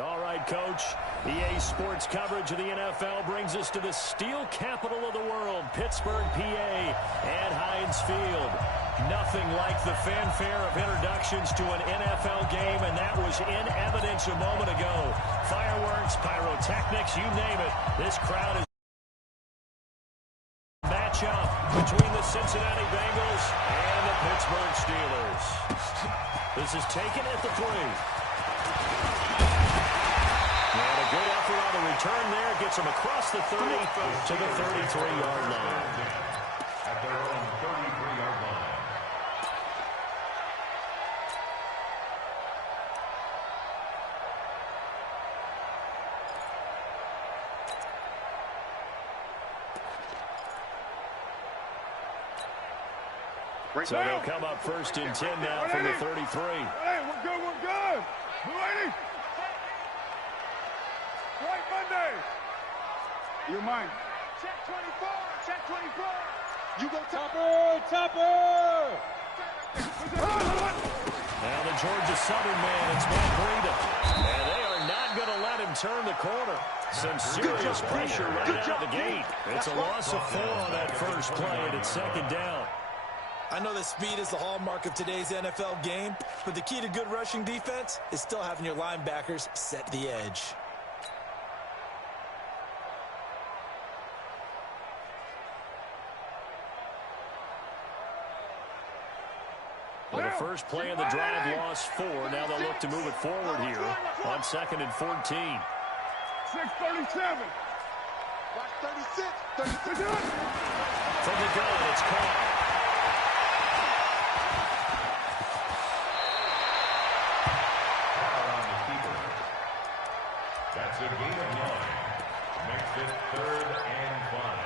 All right, Coach. EA Sports coverage of the NFL brings us to the steel capital of the world, Pittsburgh, PA, and Heinz Field. Nothing like the fanfare of introductions to an NFL game, and that was in evidence a moment ago. Fireworks, pyrotechnics, you name it. This crowd is matchup between the Cincinnati Bengals and the Pittsburgh Steelers. This is taken at the 3. And a good effort on the return there. Gets him across the 30 to the 33-yard line. At their own 33-yard line. So they'll come up first and 10 now from the 33. Hey, we're good, we're good. Ready? Right Monday. You're mine. Check 24, check 24. You go Topper. Now the Georgia Southern man, it's Matt Breida. And they are not going to let him turn the corner. Some serious pressure right out of the gate. It's a loss of 4 on that first play, and it's second down. I know that speed is the hallmark of today's NFL game, but the key to good rushing defense is still having your linebackers set the edge. Well, the first play of the drive lost 4. Now they'll look to move it forward here on 2nd and 14. 6:37. Watch 36. From the gun, it's caught. That's a gain of 9. Makes it 3rd and 5.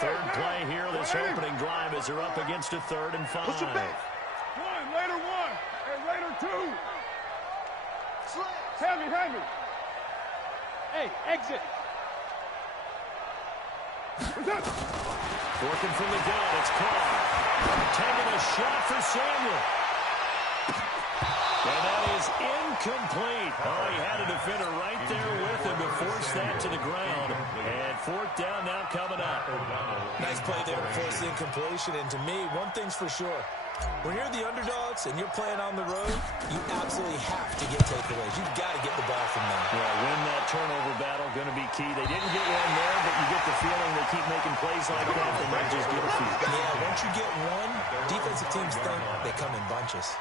Third play here, this opening drive as they're up against a 3rd and 5. One, later 1, and later 2. Heavy. Hey, exit. Working from the gun, it's caught. Taking a shot for Samuel. And that is incomplete. Oh, he had a defender right there with him to force that to the ground. And 4th down now coming up. Nice play there to force the incompletion, and to me, one thing's for sure. When you're the underdogs and you're playing on the road, you absolutely have to get takeaways. You've got to get the ball from them. Yeah, win that turnover battle, going to be key. They didn't get one there, but you get the feeling they keep making plays like that, they might just get a few. Yeah, once you get one, defensive teams think they come in bunches.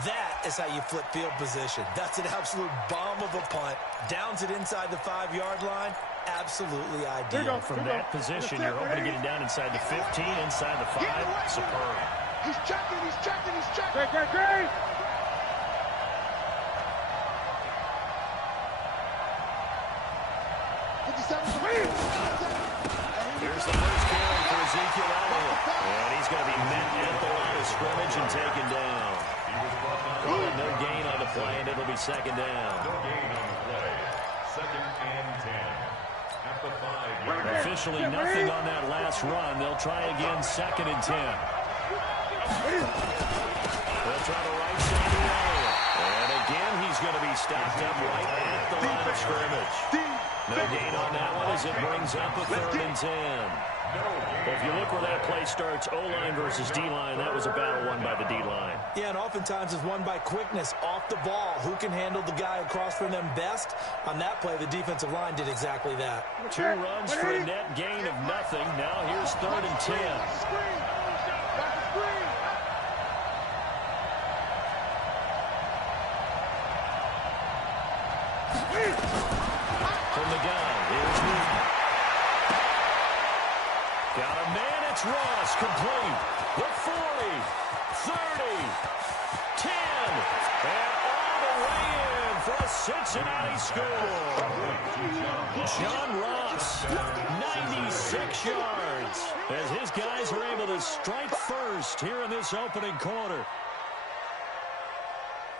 That is how you flip field position. That's an absolute bomb of a punt. Downs it inside the 5-yard line. Absolutely ideal. From that position, you're hoping to get it down inside the 15, inside the 5. Superb. He's checking. Great. Here's the first carry for Ezekiel Elliott. And he's going to be met at the line of scrimmage and taken down. No gain on the play, and it'll be second down. No gain on the play. 2nd and 10. At the 5-yard line. Officially nothing on that last run. They'll try again, 2nd and 10. They'll try the right side of the area. And again, he's going to be stopped up right at the line of scrimmage. No gain on that one as it brings up a 3rd and 10. If you look where that play starts, O-line versus D-line, that was a battle won by the D-line. Yeah, and oftentimes it's won by quickness off the ball. Who can handle the guy across from them best? On that play, the defensive line did exactly that. 2 runs for a net gain of nothing. Now here's 3rd and 10. From the gun, here's Newton. Got a man, it's Ross, complete. The 40, 30, 10, and all the way in for a Cincinnati score. John Ross, 96 yards, as his guys are able to strike first here in this opening quarter.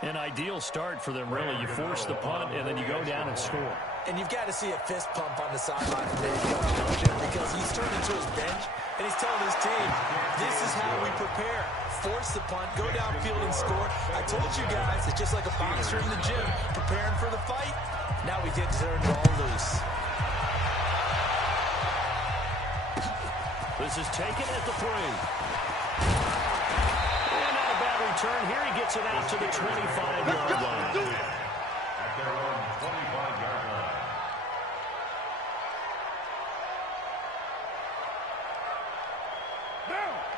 An ideal start for them, really. You force the punt, and then you go down and score. And you've got to see a fist pump on the sideline from Dave Coach, because he's turned into his bench and he's telling his team, this is how we prepare. Force the punt, go downfield and score. I told you guys, it's just like a boxer in the gym, preparing for the fight. Now we get to turn it all loose. This is taken at the 3. And not a bad return here. He gets it out to the 25-yard line. At their own 25-yard line.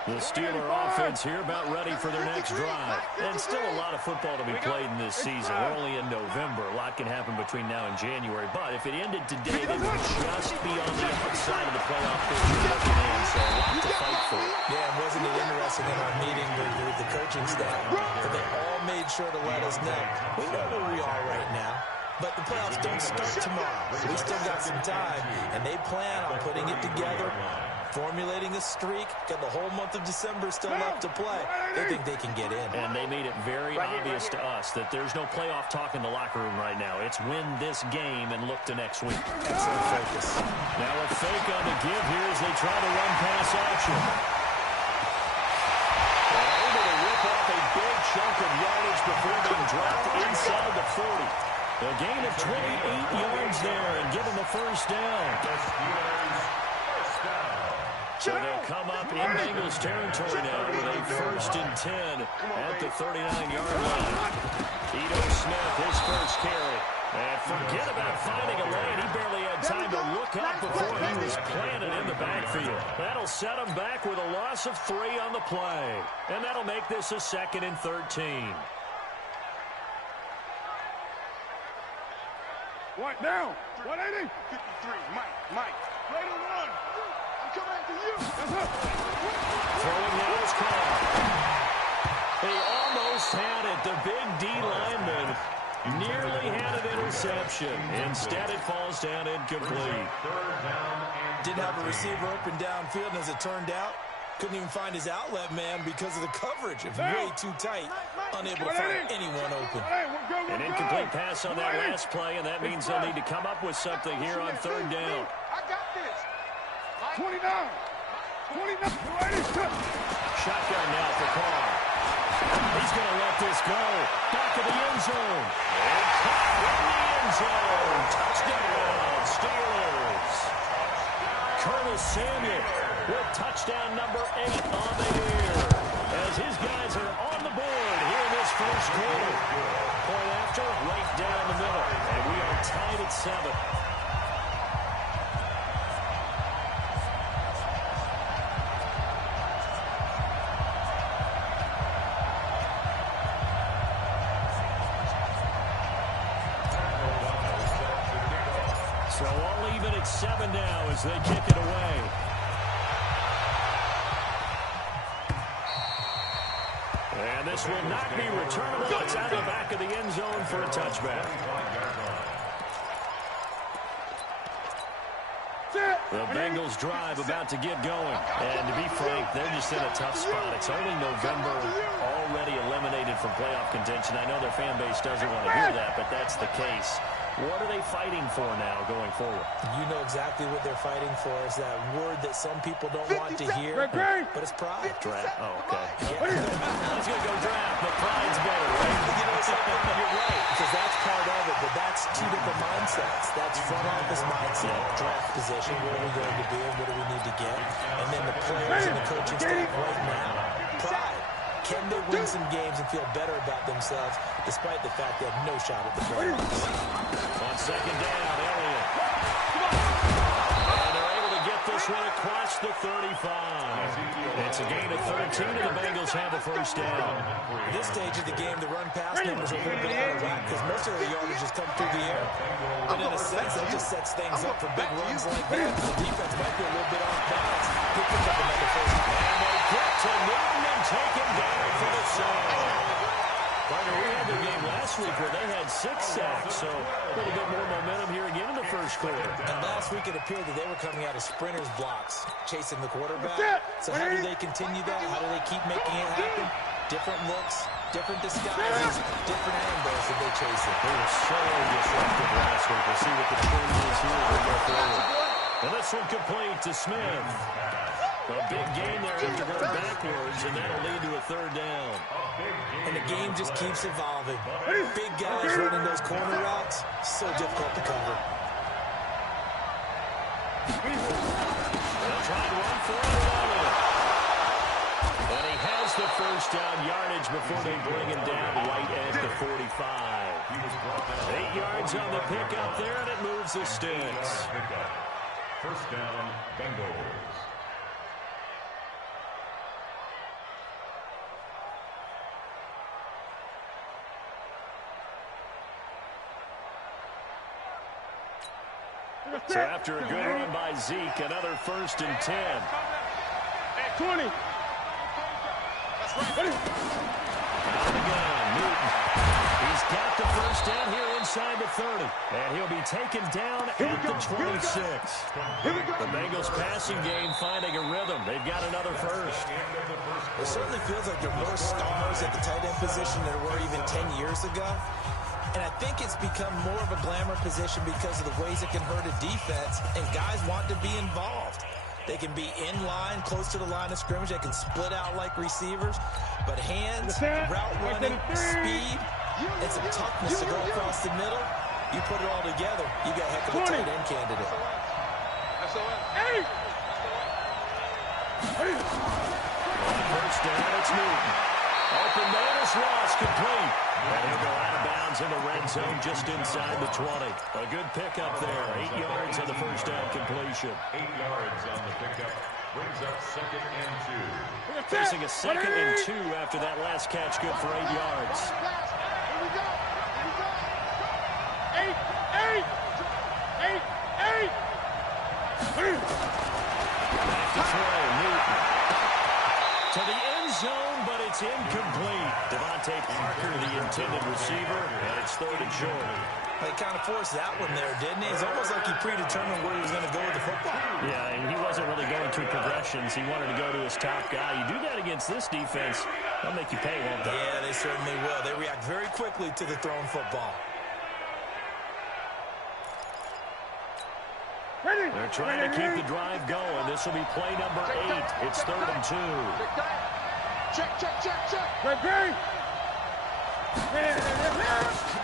The Steeler offense here about ready for their next drive. And still a lot of football to be played in this season. We're only in November. A lot can happen between now and January. But if it ended today, they would just be on the outside of the playoff picture looking in. So a lot to fight for. Yeah, and wasn't it interesting in our meeting with the coaching staff that they all made sure to let us know. We know where we are right now. But the playoffs don't start tomorrow. We still got some time, and they plan on putting it together, formulating a streak. Got the whole month of December still left to play. They think they can get in. And they made it very obvious to us that there's no playoff talk in the locker room right now. It's win this game and look to next week. Excellent focus. Now a fake on the give here as they try to run pass action. They're able to rip off a big chunk of yardage before being dropped inside the 40. A gain of 28 yards there and give them a first down. So they'll come up in Bengals territory now with a 1st and 10 at the 39-yard line. Ito Smith, his first carry. And forget about finding a lane. He barely had time to look up before he was planted in the backfield. That'll set him back with a loss of 3 on the play. And that'll make this a 2nd and 13. Right down. 180. 53. Mike. Later one. I'm coming after you. Throwing now is called. He almost had it. The big D lineman nearly had an interception. Instead, it falls down incomplete. Didn't have a receiver open downfield, and as it turned out, couldn't even find his outlet man because of the coverage. It was way too tight. Unable to find anyone open. An incomplete pass on that last play, and that means they'll need to come up with something here on 3rd down. I got this. 29. 29. Shotgun now for Carr. He's going to let this go. Back of the end zone. And caught in the end zone. Touchdown, Steelers. Curtis Samuel with touchdown number 8 on the year. As his guys are on the board here in this first quarter. Point after, right down the middle. And we are tied at 7. So all even at 7 now as they kick it away. And this will not be returnable. It's out of the back of the end zone for a touchback. The Bengals drive about to get going. And to be frank, they're just in a tough spot. It's only November, already eliminated from playoff contention. I know their fan base doesn't want to hear that, but that's the case. What are they fighting for now going forward? You know exactly what they're fighting for. Is that word that some people don't want to hear, but it's pride. Draft. Oh, okay. Yeah. I was going to go draft, but pride's better, right? You know something? You're right, because that's part of it, but that's 2 different mindsets. That's front office mindset, draft position, what are we going to do, and what do we need to get, and then the players and the coaching staff right now, pride. Can they win some games and feel better about themselves despite the fact they have no shot at the playoffs? On 2nd down, Elliott. And they're able to get this one across the 35. It's a gain of 13, and the Bengals have a first down. At this stage of the game, the run-pass numbers are a little bit out of whack because most of their yardage has come through the air. But in a sense, that just sets things up for big runs like that. The defense might be a little bit off balance. He'll pick up another first down. And they get to Newton and take him down for the sack. Partner, we had the game last week where they had 6 sacks, so a little bit more momentum here again in the first quarter. And last week it appeared that they were coming out of sprinters blocks, chasing the quarterback. So how do they continue that? How do they keep making it happen? Different looks, different disguises, different angles that they chase it. They were so disruptive last week. We'll see what the trend is here as we go forward. And this one complete to Smith. A big gain there after going backwards, and that'll lead to a third down. And the game just keeps evolving. Big guys running those corner routes, so difficult to cover. They'll try to run for it. And he has the first down yardage before they bring him down right at the 45. 8 yards on the pickup there, and it moves the sticks. First down, Bengals. So after a good run by Zeke, another 1st and 10. At 20. Ready? Out again, Newton. He's got the first down here inside the 30. And he'll be taken down at the 26. The Bengals passing game finding a rhythm. They've got another first. It certainly feels like there are more stars at the tight end position than there were even 10 years ago. And I think it's become more of a glamour position because of the ways it can hurt a defense, and guys want to be involved. They can be in line, close to the line of scrimmage. They can split out like receivers. But hands, route running, speed, and some toughness to go across the middle, you put it all together, you got a heck of a tight end candidate. First down, it's Newton. Open man is Ross, complete. And he'll go out of bounds in the red zone just inside the 20. A good pickup there. 8 yards on the first down completion. 8 yards on the pickup. Brings up 2nd and 2. Facing a 2nd and 2 after that last catch, good for 8 yards. Here we go. 8. Back to throw, Newton. To the end zone, but it's incomplete. Devontae Parker, the intended receiver, and it's 3rd and short. They kind of forced that one there, didn't he? It's almost like he predetermined where he was going to go with the football. Yeah, and he wasn't really going through progressions. He wanted to go to his top guy. You do that against this defense, they'll make you pay, won't they? Yeah, they certainly will. They react very quickly to the thrown football. They're trying to keep the drive going. This will be play number 8. It's 3rd and 2. Check. Ready?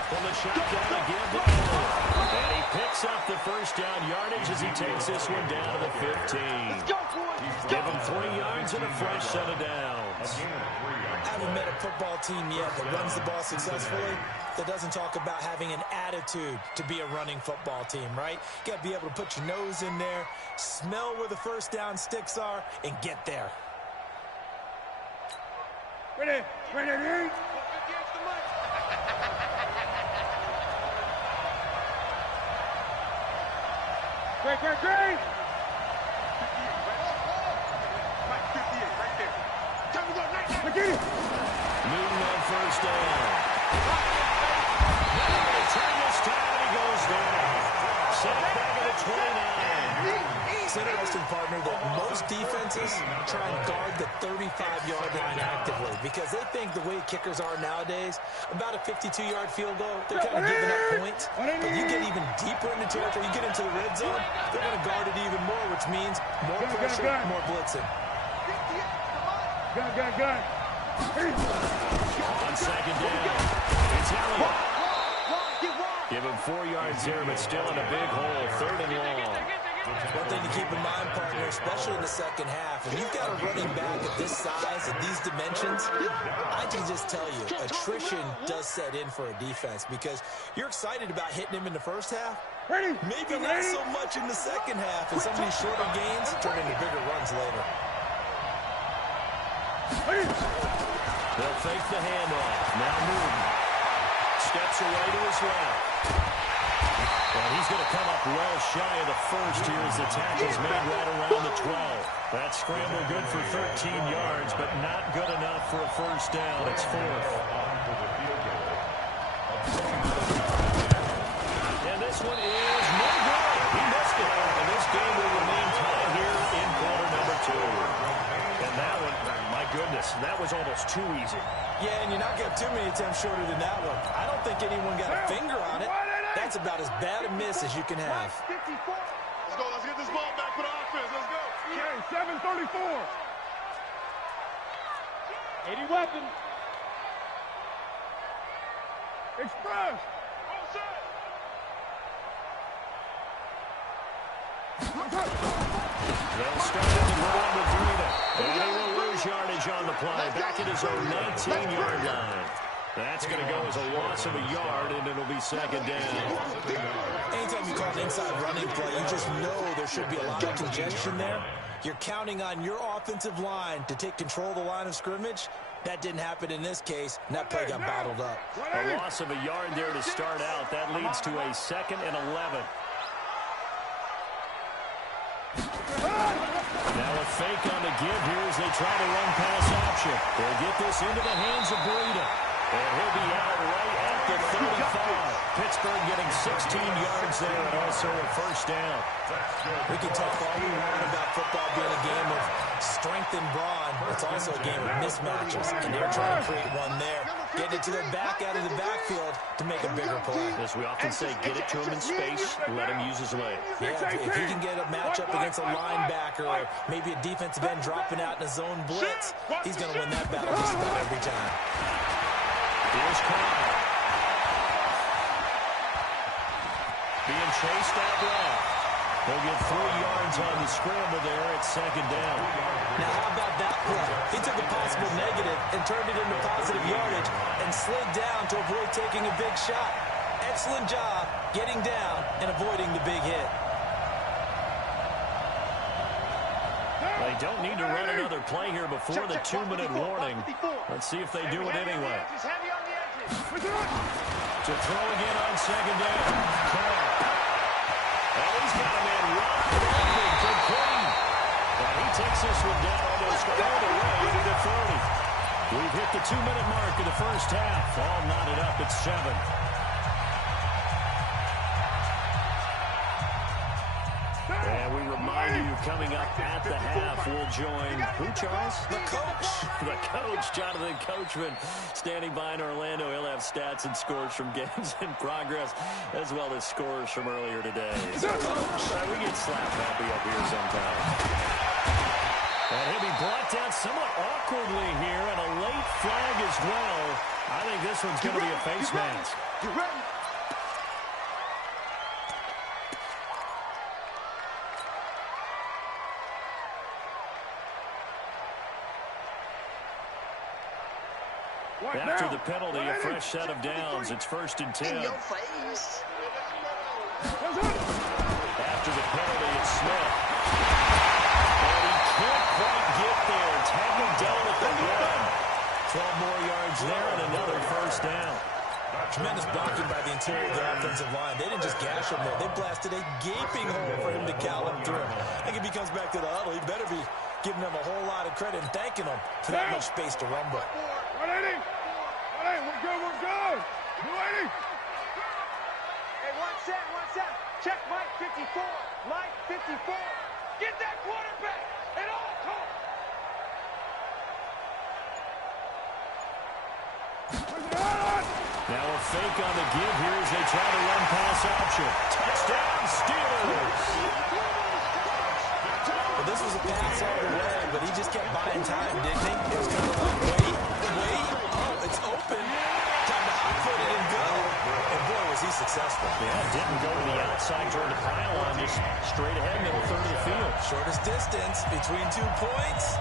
From the shotgun again to Allen. And he picks up the first down yardage as he takes this one down to the 15. Give him 3 yards and a fresh set of downs. I haven't met a football team yet that runs the ball successfully that doesn't talk about having an attitude to be a running football team, right? You got to be able to put your nose in there, smell where the first down sticks are, and get there. Ready? Great. Newton on first down. Turn this time, and he goes down. Set it back at the 29. It's interesting, partner, that most defenses try and guard the 35-yard line actively because they think the way kickers are nowadays, about a 52-yard field goal, they're kind of giving up points. But you get even deeper into territory, you get into the red zone, they're going to guard it even more, which means more pressure, more blitzing. Gun. On second down, it's Elliott. Give him 4 yards there, but still in a big hole. 3rd and long. One thing to keep in mind, partner, especially in the second half, when you've got a running back at this size, at these dimensions, I can just tell you, attrition does set in for a defense because you're excited about hitting him in the first half. Maybe not so much in the second half, and some of these shorter gains turn into bigger runs later. They'll fake the handoff. Now Newton steps away to his left. And he's going to come up well shy of the first here as the tackle's made right around the 12. That scramble good for 13 yards, but not good enough for a first down. It's 4th. And this one is no good. He missed it. And this game will remain tied here in quarter number 2. And that one, my goodness, that was almost too easy. Yeah, and you're not getting too many attempts shorter than that one. I don't think anyone got a finger on it. That's about as bad a miss as you can have. Let's go. Let's get this ball back for the offense. Let's go. Okay, 7:34. 80 weapon. Express. All set. They'll start at the goal with Breida. And he will lose yardage on the play. Back at his own 19-yard line. That's going to go as a loss of a yard, and it'll be second down. Anytime you call an inside running play, you just know there should be a lot of congestion there. You're counting on your offensive line to take control of the line of scrimmage. That didn't happen in this case, and that play got bottled up. A loss of a yard there to start out. That leads to a 2nd and 11. Now a fake on the give here as they try to run pass option. They'll get this into the hands of Breida. And he'll be out right at the 35. Pittsburgh getting 16 yards there and also a first down. We can talk all we want about football being a game of strength and brawn. It's also a game of mismatches, and they're trying to create one there. Getting it to their back out of the backfield to make a bigger play. As we often say, get it to him in space, let him use his legs. Yeah, if he can get a matchup against a linebacker or maybe a defensive end dropping out in a zone blitz, he's going to win that battle just about every time. Here's Kyle. Being chased out left. They'll get 3 yards on the scramble there at second down. Now, how about that play? He took a possible negative and turned it into positive yardage and slid down to avoid taking a big shot. Excellent job getting down and avoiding the big hit. They don't need to run another play here before the 2-minute warning. Let's see if they do it anyway. To throw again on second down. Carr. And he's got a man wide open for Green. And he takes this one down almost all the way to the 30. We've hit the 2-minute mark of the first half. All knotted up at 7. And we remind you, coming up at the half, we'll join who, Charles? The coach. The coach, Jonathan Coachman, standing by in Orlando. He'll have stats and scores from games in progress, as well as scores from earlier today. So, we get slap happy up here sometimes. And he'll be brought down somewhat awkwardly here, and a late flag as well. I think this one's going to be a face mask. You ready? After the penalty, a fresh set of downs. It's 1st and 10. In your face. After the penalty, it's Smith. And he can't quite get there. Tackled down at the 1. 12 more yards there and another first down. Tremendous blocking by the interior of their offensive line. They didn't just gash him there. They blasted a gaping hole for him to gallop through. I think if he comes back to the huddle, he better be giving them a whole lot of credit and thanking them for that much space to run by. 180. 180. We're good. We're good. 280. Hey, 1 set, 1 set. Check Mike 54. Mike 54. Get that quarterback at all costs. Now a fake on the give here as they try to run pass option. Touchdown, Steelers! Well, this was a pass all the way, but he just kept buying time, didn't he? It was kind of like, wait. Oh, it's open. Time to hot-foot it and go. And boy, was he successful. Yeah, didn't go to the outside toward the pylon, just straight ahead, middle third of the field. Shortest distance between 2 points.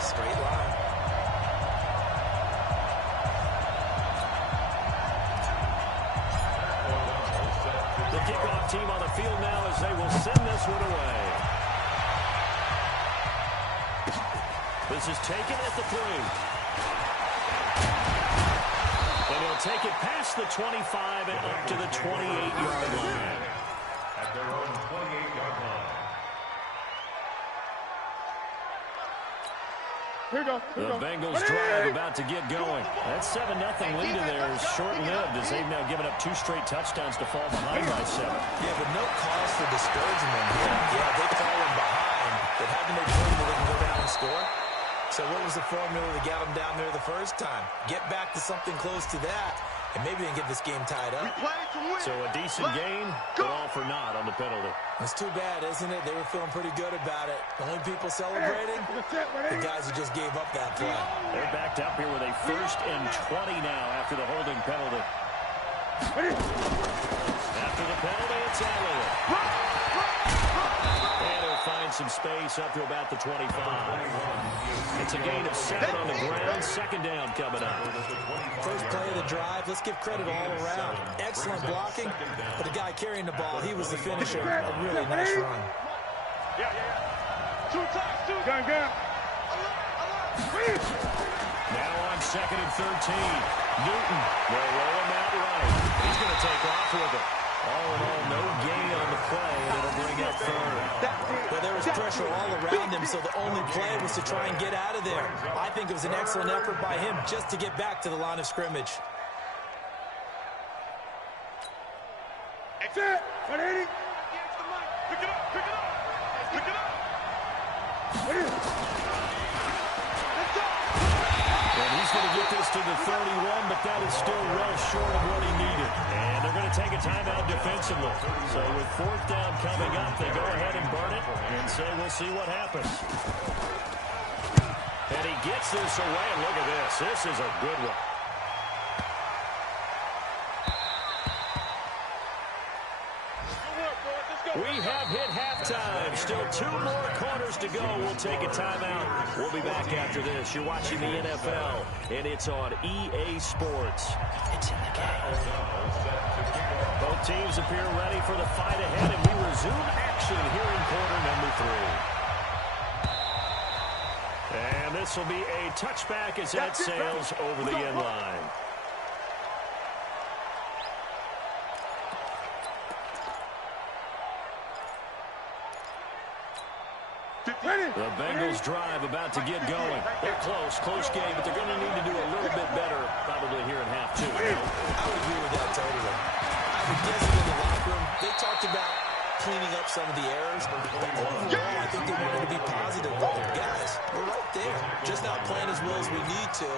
Straight line. The kickoff team on the field now as they will send this one away. This is taken at the 3. And he'll take it past the 25 and up to the 28-yard line. At their own 28-yard line. Here you go. The Bengals drive about to get going. That 7-0 lead in there is short-lived as they've now given up 2 straight touchdowns to fall behind by 7. Yeah, but no cause for discouragement here. Yeah, they've fallen behind, but haven't they proven that they can go down and score? So what was the formula that got them down there the first time? Get back to something close to that, and maybe they can get this game tied up. So a decent gain, but all for naught on the penalty. It's too bad, isn't it? They were feeling pretty good about it. The only people celebrating, the guys who just gave up that play. They're backed up here with a 1st and 20 now after the holding penalty. After the penalty, it's Elliott. And he'll find some space up to about the 25. It's a gain of 7 on the ground. 2nd down coming up. First play of the drive, let's give credit all around. Excellent blocking, but the guy carrying the ball, he was the finisher. A really nice run. Gun. Now on 2nd and 13. Newton will roll him out right. He's going to take off with it. All in all, no gain on the play, and it'll bring up 3rd. Well, there was pressure all around him, so the only play was to try and get out of there. I think it was an excellent effort by him just to get back to the line of scrimmage. That's it. 180. Pick it up. And he's going to get this to the 31, but that is still well short of what he needed. And they're going to take a timeout defensively. So with 4th down coming up, they go ahead and burn it and say we'll see what happens. And he gets this away, and look at this. This is a good one. We have hit halftime. Still 2 more quarters to go. We'll take a timeout. We'll be back after this. You're watching the NFL, and it's on EA Sports. It's in the game. Both teams appear ready for the fight ahead, and we resume action here in quarter number 3. And this will be a touchback as that sails over the end line. The Bengals drive about to get going. They're close game, but they're going to need to do a little bit better probably here in half 2. I would agree with that totally. I would guess in the locker room, they talked about cleaning up some of the errors, but overall, I think they wanted to be positive. Guys, we're right there. Just not playing as well as we need to.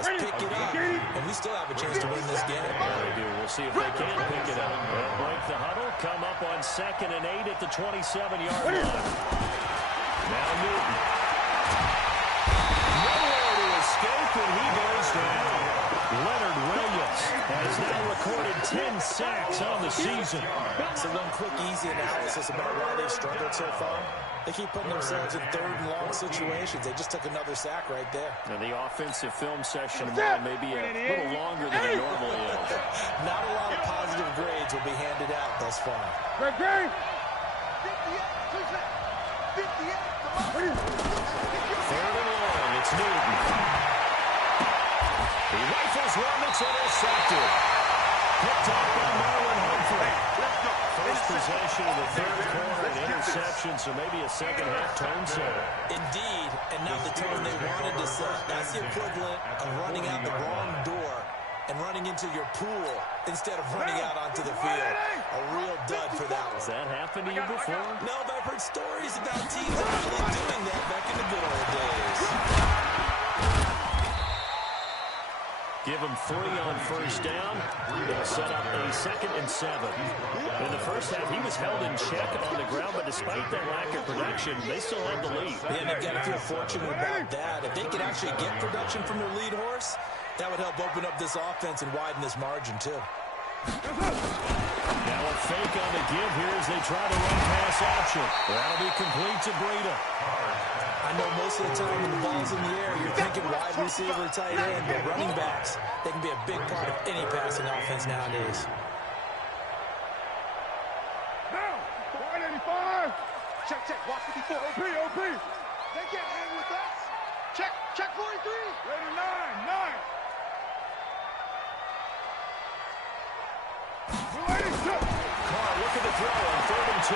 Let's pick it up, and we still have a chance to win this game. Yeah, they do. We'll see if they can pick it up. They'll break the huddle, come up on 2nd and 8 at the 27-yard line. Now Newton. Nowhere to escape, and he goes down. Leonard Williams has now recorded 10 sacks on the season. So one quick, easy analysis about why they've struggled so far. They keep putting themselves in 3rd and long situations. They just took another sack right there. And the offensive film session tomorrow may be a little longer than it normally is. Not a lot of positive grades will be handed out thus far. Great. 58. 3rd and long, it's Newton. He rifles one that's intercepted. Picked up by Marlon Humphrey. First possession of the 3rd quarter, an interception, so maybe a second-half tone setter. Indeed, and not the tone they wanted to set. That's the equivalent of running out the wrong door and running into your pool instead of running out onto the field. A real dud for that one. Has that happened to you before? No, but I've heard stories about teams actually doing that back in the good old days. Give him 3 on 1st down. They'll set up a 2nd and 7. In the first half, he was held in check on the ground, but despite that lack of production, they still have the lead. Yeah, they've got to feel fortunate about that. If they could actually get production from their lead horse, that would help open up this offense and widen this margin, too. Now a fake on the give here as they try to run pass option. That'll be complete to Breida. I know most of the time when the ball's in the air, you're thinking wide receiver, tight end, but running backs, they can be a big part of any passing offense nowadays. Now, 185. Check. Watch 54. OP. They can't hang with us. Check 43. Later 9. Carr looking to throw on 3rd and 2.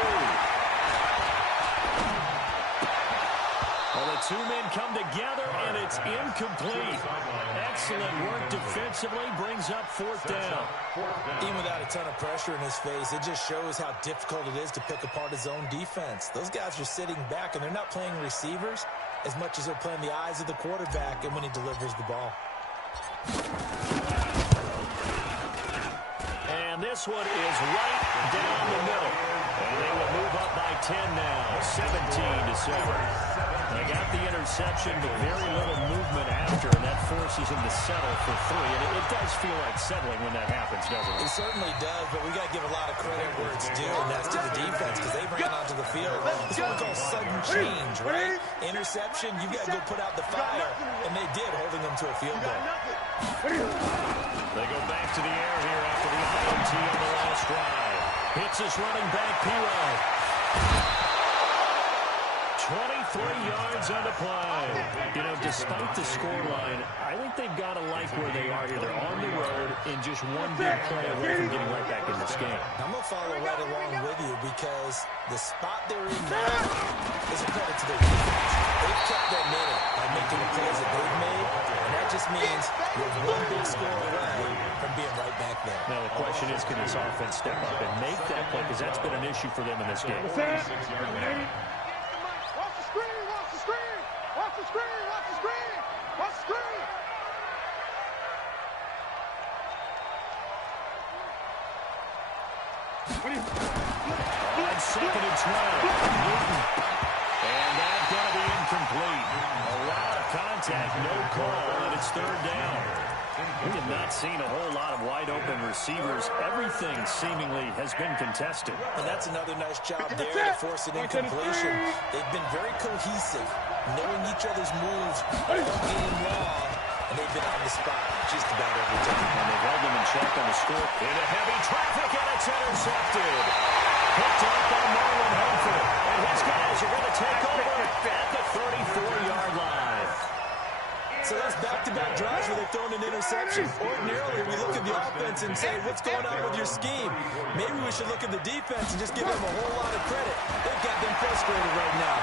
Well, the 2 men come together, and it's incomplete. Excellent work defensively, brings up 4th down. Even without a ton of pressure in his face, it just shows how difficult it is to pick apart his own defense. Those guys are sitting back, and they're not playing receivers as much as they're playing the eyes of the quarterback and when he delivers the ball. this one is right down the middle. And they will move up by 10 now, 17-7. They got the interception, but very little movement after, and that forces them to settle for 3. And it does feel like settling when that happens, doesn't it? It certainly does, but we got to give a lot of credit where it's due, and that's to the defense, because they ran onto the field. It's what we call sudden change, right? Interception, you've got to go put out the fire, and they did, holding them to a field goal. They go back to the air here after the INT on the last drive. Hits his running back, P-Rod. 23 yards on the play. You know, despite the scoreline, I think they've got to like where they are here. They're on the road in just one big play away from getting right back in this game. I'm going to follow right along with you because the spot they're in now is a credit to their defense. They've kept their minute by making the plays that they've made, and that just means you're one big score away from being right back there. Now, the question is, can this offense step up and make that play? Because that's been an issue for them in this game. On second and 12, Newton. And that's going to be incomplete. A lot of contact, no call, and it's third down. We have not seen a whole lot of wide-open receivers. Everything seemingly has been contested. And that's another nice job there to force an incompletion. They've been very cohesive, knowing each other's moves all game long, and they've been on the spot just about every time. And they've held them in check on the score. Into heavy traffic, and it's intercepted. Picked up by Marlon Humphrey. And his guys are going to take over at the 34-yard line. So that's back-to-back drives where they've thrown an interception. Ordinarily, we look at the offense and say, what's going on with your scheme? Maybe we should look at the defense and just give them a whole lot of credit. They've got them frustrated right now.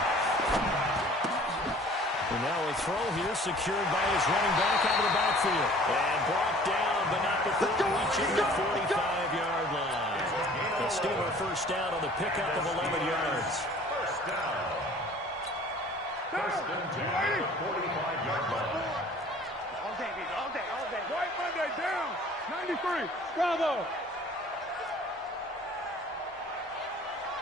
And now a throw here secured by his running back out of the backfield. And brought down, but not before reaching the 45-yard line. The Steeler first down on the pickup of 11 yards. First down. First and 10 at the 45-yard line. All day, baby, all day, all day. White Monday down. 93. Bravo.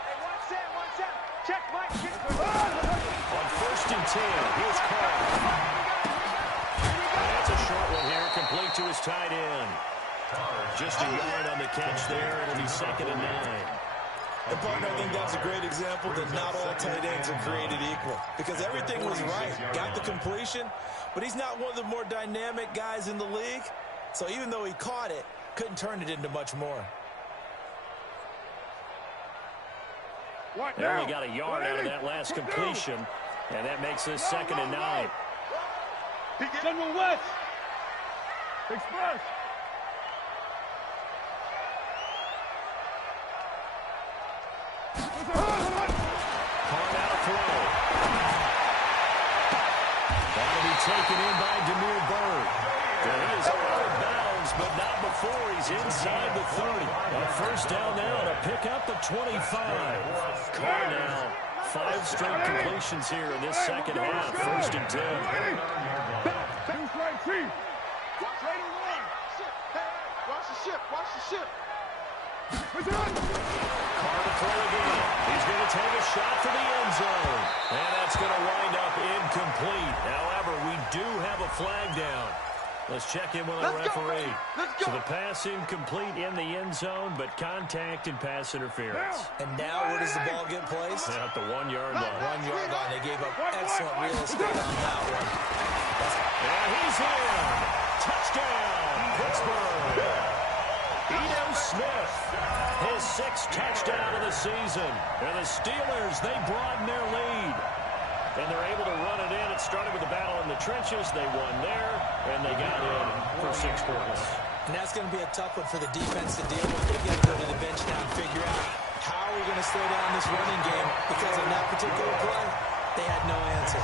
Hey, one set. Check, Mike. On first and 10, here's Carl. That's a short one here, complete to his tight end. Just a yard on the catch there. It'll be second and 9. And, partner, I think that's a great example that not all tight ends are created equal. Because everything was right. Got the completion, but he's not one of the more dynamic guys in the league. So even though he caught it, couldn't turn it into much more. They only got a yard out of that last completion, and that makes this second and 9. General West. Express. Caught out throw. That'll be taken in by Demir Bird. And he is out of bounds, but not before he's inside the 30. A first down now to pick up the 25. Carr now, 5 straight completions here in this second half. First and 10. Deuce right, Chief. Watch later one. Hey, watch the ship, watch the ship. Push it on. Carr to throw again. He's going to take a shot for the end zone. And that's going to wind up incomplete. However, we do have a flag down. Let's check in with our referee. So the pass incomplete in the end zone, but contact and pass interference. And now where does the ball get placed? At the 1-yard line. 1-yard line. They gave up excellent real estate on that one. And he's in. Touchdown, Pittsburgh. Ito Smith, his 6th touchdown of the season. And the Steelers, they broaden their lead. And they're able to run it in. It started with a battle in the trenches. They won there, and they got in for 6 points. And that's going to be a tough one for the defense to deal with. They've got to go to the bench now and figure out how are we going to slow down this running game, because on that particular play, they had no answer.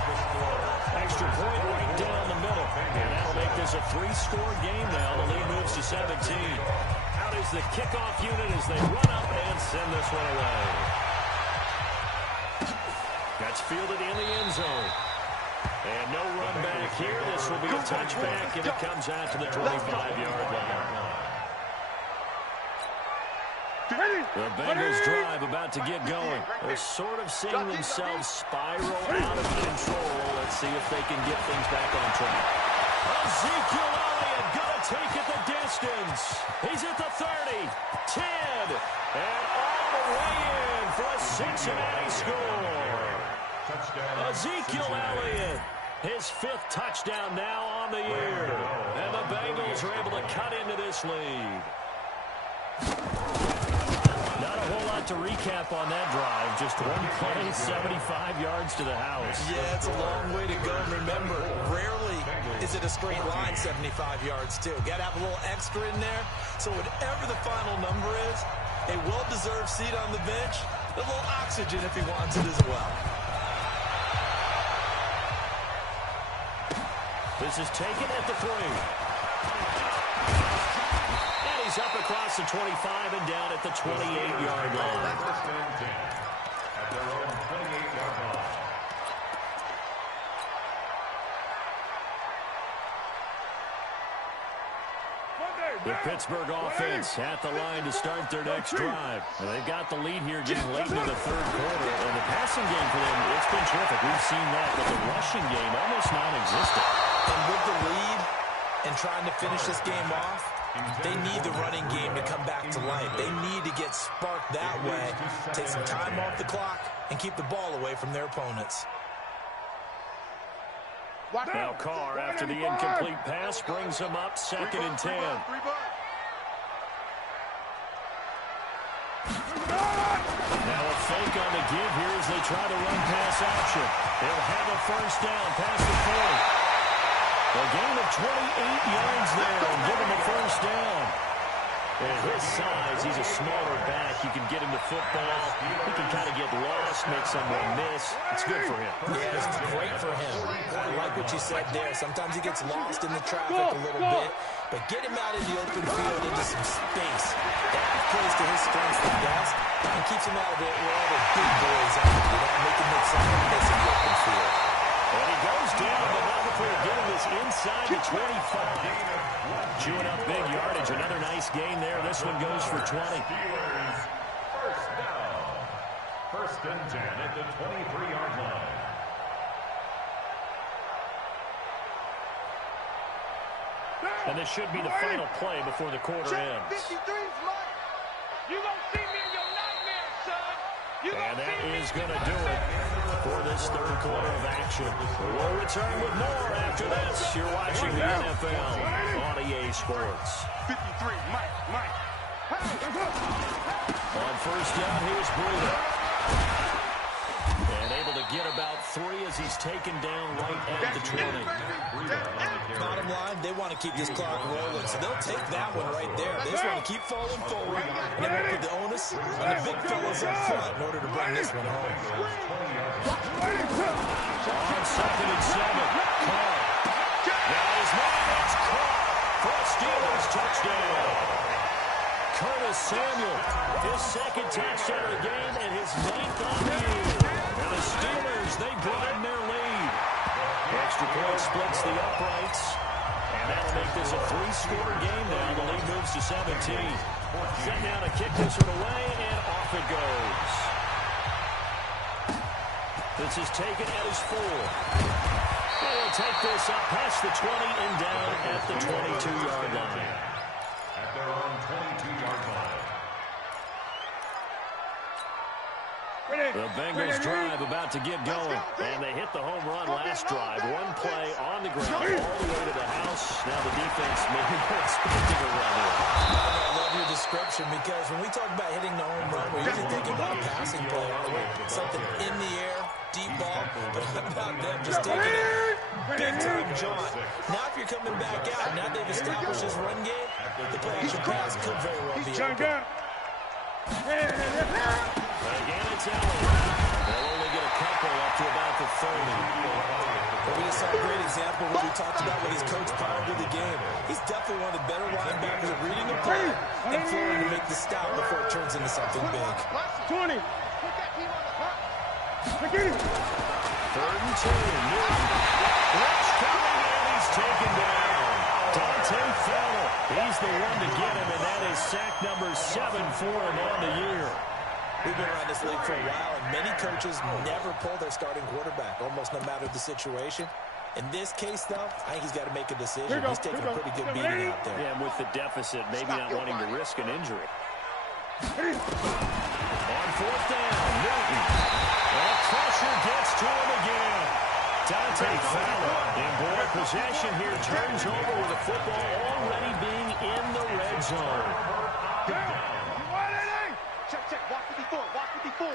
Extra point right down the middle. And that'll make this a 3-score game now. The lead moves to 17. Out is the kickoff unit as they run up and send this one away. That's fielded in the end zone. And no run back here. This will be a touchback, and it comes out to the 25-yard line. The Bengals drive about to get going. They're sort of seeing themselves spiral out of control. Let's see if they can get things back on track. Ezekiel Elliott gonna take it the distance. He's at the 30, 10, and all the way in for a Cincinnati score. Ezekiel Elliott, his 5th touchdown now on the year. And the Bengals are able to cut into this lead. Not a whole lot to recap on that drive. Just one play, 75 yards to the house. Yeah, it's a long way to go. Remember, rarely is it a straight line 75 yards, too. Got to have a little extra in there. So whatever the final number is, a well-deserved seat on the bench, a little oxygen if he wants it as well. This is taken at the 3. And he's up across the 25 and down at the 28-yard line. At their own 28-yard line. The Pittsburgh offense at the line to start their next drive. And they've got the lead here getting late into the 3rd quarter. And the passing game for them, it's been terrific. We've seen that, but the rushing game almost non-existent. And with the lead and trying to finish this game off, they need the running game to come back to life. They need to get sparked that way, take some time off the clock, and keep the ball away from their opponents. Now Carr, after the incomplete pass, brings him up 2nd and 10. Now a fake on the give here as they try to run pass option. They'll have a 1st down past the 40. A gain of 28 yards there and give him a 1st down. At his size, he's a smaller back. You can get him to football. He can kind of get lost, make someone miss. It's good for him. Yeah, it's great for him. I like what you said there. Sometimes he gets lost in the traffic a little bit, but get him out in the open field into some space. That plays to his strengths the best and keeps him out of it where all the big boys are. Make him make someone miss in the open field. And he goes down, but not before getting this inside the 25. Chewing up big yardage. Another nice gain there. This one goes for 20. Steelers, 1st down. 1st and 10 at the 23-yard line. And this should be the final play before the quarter ends. 53's mine. You gonna see me in your nightmares, son. And that is going to do it for this 3rd quarter of action. We'll return with more after this. You're watching the NFL on EA Sports. 53, Mike. On 1st down, here's Breida. And able to get about 3 as he's taken down right at the 20. Bottom line, they want to keep this clock rolling, so they'll take that one right there. They just want to keep falling forward, and then we'll put the onus on the big fellas up front in order to bring this one home. On 2nd and 7, Carr. Now his man is caught for a Steelers touchdown. Curtis Samuel, his 2nd touchdown of the game and his 9th on the year. And the Steelers, they broaden their lead. Extra point splits the uprights. And that'll make this a 3-score game now. The lead moves to 17. Set down to kick this one away, and off it goes. This is taken at his 4. And he'll take this up past the 20 and down at the 22-yard line. At their own 22-yard line. The Bengals drive about to get going, and they hit the home run last drive. One play on the ground all the way to the house. Now the defense maybe not expecting a run here. I love your description because when we talk about hitting the home run, we're usually thinking about a passing play, aren't we? Something in the air, deep ball, but how about them just taking it big-time jaunt. Now if you're coming back out, now they've established this run game, the play-action pass could very well be open. Again, it's Elliott. They'll only get a couple up to about the 30. But we just saw a great example of what we talked about with his coach prior to the game. He's definitely one of the better linebackers at reading a play and flowing to make the stop before it turns into something big. 20. Put that team on the hunt. 3rd and 2. Rich coming in. He's taken down. Dante Fowler, he's the one to get him, and that is sack number 7 for him on the year. We've been around this league for a while, and many coaches never pull their starting quarterback, almost no matter the situation. In this case, though, I think he's got to make a decision. He's taking a pretty good beating out there. Yeah, and with the deficit, maybe not wanting to risk an injury. On fourth down, Newton. And pressure gets to him again. Dante Fowler in ball possession here turns over with the football already being in the red zone. Check. Watch 54. Watch 54.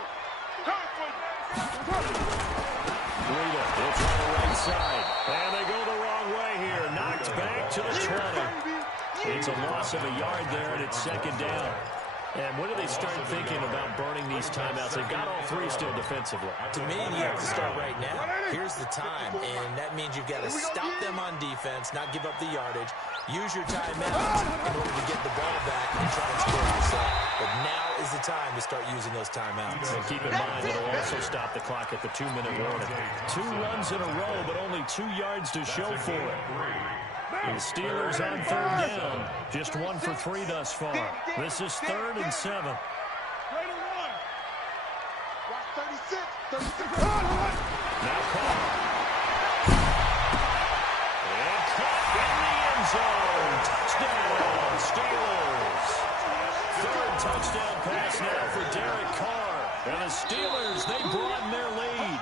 Rita, it's on the right side. And they go the wrong way here. Knocked back to the 20. It's a loss of a yard there, and it's second down. And when do they start thinking about burning these timeouts? They've got all three still defensively. To me, you have to start right now. Here's the time, and that means you've got to stop them on defense, not give up the yardage, use your timeouts in order to get the ball back and try and score yourself. But now is the time to start using those timeouts. And keep in mind, it'll also stop the clock at the 2-minute warning. 2 runs in a row, but only 2 yards to show for it. The Steelers on third down. Just 1 for 3 thus far. This is 3rd and 7. Watch 36. 36. Now caught. And caught in the end zone. Touchdown, Steelers. 3rd touchdown pass now for Derek Carr. And the Steelers, they broaden their lead.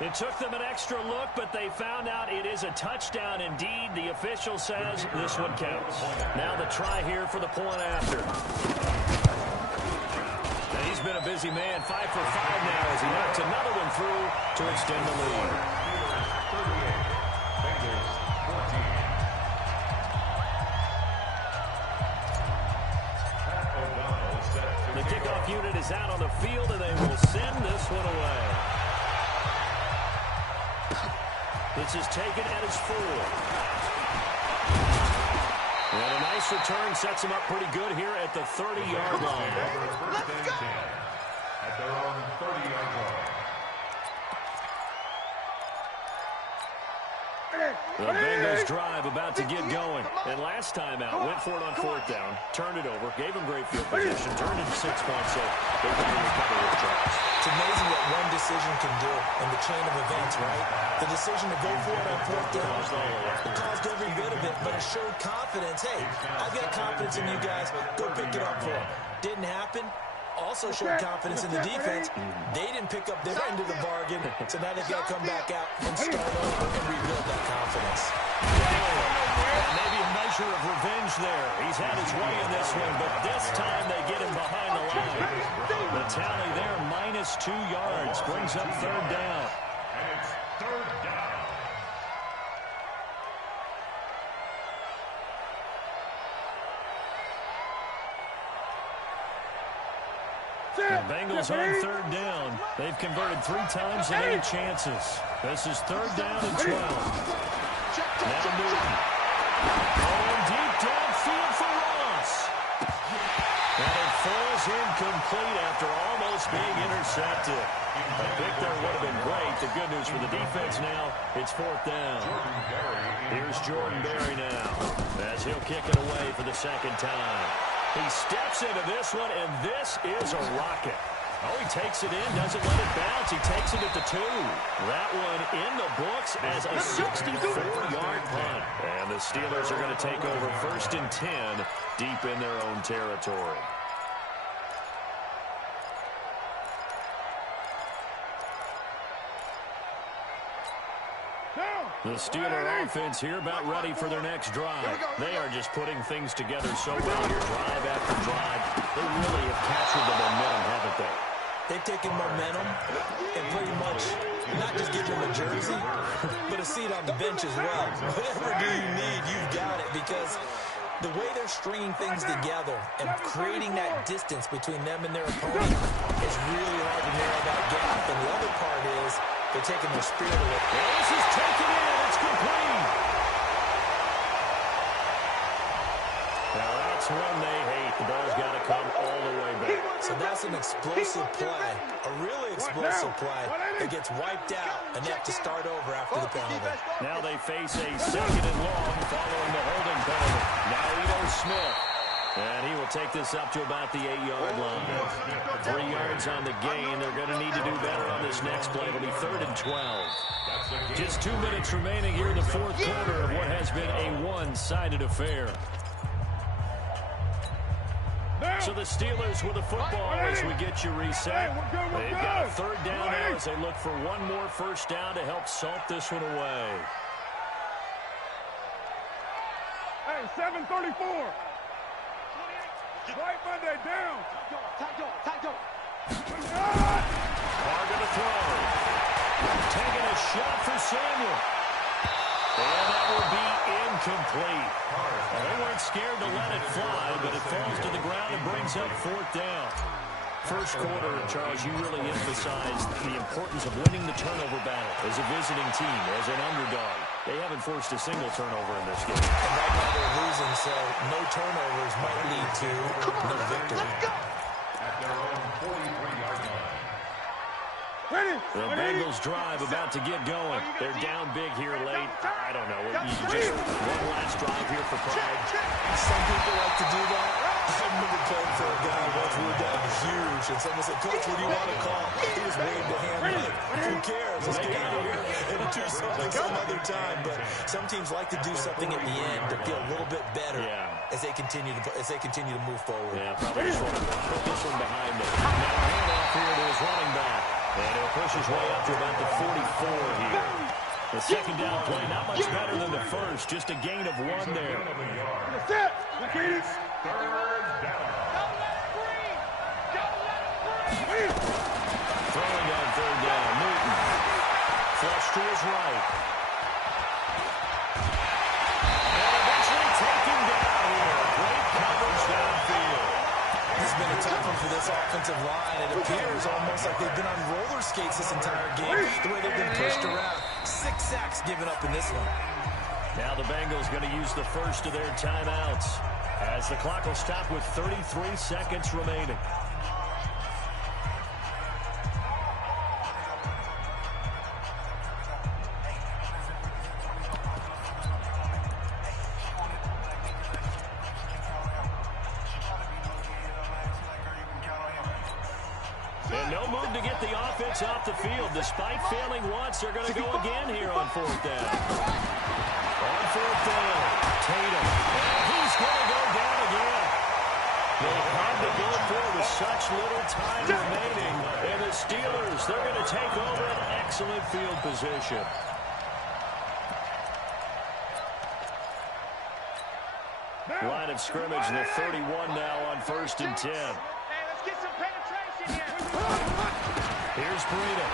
It took them an extra look, but they found out it is a touchdown indeed. The official says this one counts. Now the try here for the point after. And he's been a busy man, 5 for 5 now as he knocks another one through to extend the lead. The kickoff unit is out on the field, and they will send this one away. This is taken at his 4. And a nice return sets him up pretty good here at the 30-yard line. At their own 30-yard line. The Bengals drive about to get going. And last time out, went for it on 4th down, turned it over, gave him great field position, turned into 6 points, so they can recover with tries. It's amazing what one decision can do in the chain of events, right? The decision to go for it on 4th down, it caused every bit of it, but it showed confidence. Hey, I've got confidence in you guys. Go pick it up for them. Didn't happen. Also showed confidence in the defense. They didn't pick up their end of the bargain, so now they've got to come back out and start over and rebuild that confidence. Maybe a measure of revenge there. He's had his way in this one, but this time they get him behind the line. The tally there, -2 yards, brings up 3rd down. And it's 3rd down. The Bengals on 3rd down. They've converted 3 times in 8 chances. This is 3rd down and 12. Now Newton. Going deep downfield for Ross. And it falls incomplete after almost being intercepted. A pick there would have been great. The good news for the defense now, it's 4th down. Here's Jordan Berry now as he'll kick it away for the 2nd time. He steps into this one, and this is a rocket. Oh, he takes it in, doesn't let it bounce. He takes it at the 2. That one in the books as a 64-yard punt. And the Steelers are going to take over 1st and 10 deep in their own territory. The Steeler offense here about ready for their next drive. They are just putting things together so well here, drive after drive. They really have captured the momentum, haven't they? They've taken momentum and pretty much not just give them a jersey, but a seat on the bench as well. Whatever do you need, you've got it, because the way they're stringing things together and creating that distance between them and their opponent is really hard to narrow that gap. And the other part is they're taking their spirit away. This is taken in. It's complete. Now that's when they hate. The ball's got to come all the way back. So that's an an explosive play, a really explosive play that gets wiped out and they have to start over after the penalty. Now they face a second and long following the holding penalty. Now Ito Smith. And he will take this up to about the 8-yard line. 3 yards on the gain. They're going to need to do better on this next play. It'll be 3rd and 12. Just 2 minutes remaining here in the fourth quarter of what has been a one-sided affair. So the Steelers with the football as we get you reset. They've got a 3rd down now as they look for one more first down to help salt this one away. Hey, 7:34. Right Monday down. Carr going to throw. Taking a shot for Samuel. And that will be incomplete. They weren't scared to let it fly, but it falls to the ground and brings up 4th down. First quarter, Charles, you really emphasized the importance of winning the turnover battle as a visiting team, as an underdog. They haven't forced a single turnover in this game. And right now they're losing, so no turnovers might lead to no victory. At their own 43-yard line. The Bengals drive about to get going. They're down big here late. I don't know. Just one last drive here for pride. Some people like to do that. I remember playing for a guy once we were down huge, and someone said, "Coach, what do you want to call?" He just waved a hand like, "Who cares? Let's get out of here and do something some other time." But some teams like to do something at the end to feel a little bit better as they continue to move forward. Yeah, probably just want to put this one behind them. Now handoff here to his running back. And he'll push his way up to about the 44 here. The second down play, not much better than the first. Just a gain of 1 there. That's it. It's 3rd down. Throwing on 3rd down, Newton. Flush to his right. And eventually taken down here. Great coverage downfield. This has been a tough one for this offensive line. It appears almost like they've been on roller skates this entire game, the way they've been pushed around. 6 sacks given up in this one. Now the Bengals going to use the first of their timeouts as the clock will stop with 33 seconds remaining. And no move to get the offense off the field. Despite failing once, they're going to go again here on 4th down. On 4th down, Tatum. And he's going to go down again. They had to go for it with such little time remaining. And the Steelers, they're going to take over an excellent field position. Line of scrimmage, the 31 now on 1st and 10. Get some penetration here. Here's Burrito.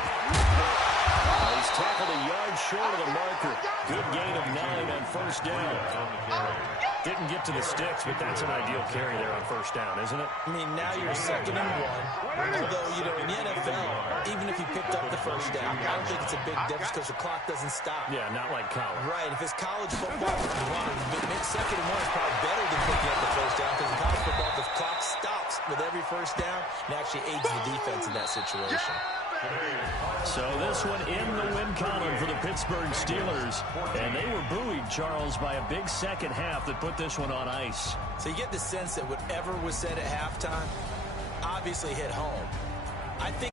He's tackled a yard short of the marker. Good gain of 9 on 1st down. Didn't get to the sticks, but that's an ideal carry there on 1st down, isn't it? I mean, now you're 2nd and 1. Although, you know, in the NFL, even if you picked up the 1st down, I don't think it's a big difference because the clock doesn't stop. Yeah, not like college. Right. If it's college football, you want to make 2nd and 1 is probably better than picking up the 1st down because in college football, the clock stops with every 1st down and actually aids the defense in that situation. So this one in the win column for the Pittsburgh Steelers. And they were buoyed, Charles, by a big second half that put this one on ice. So you get the sense that whatever was said at halftime obviously hit home. I think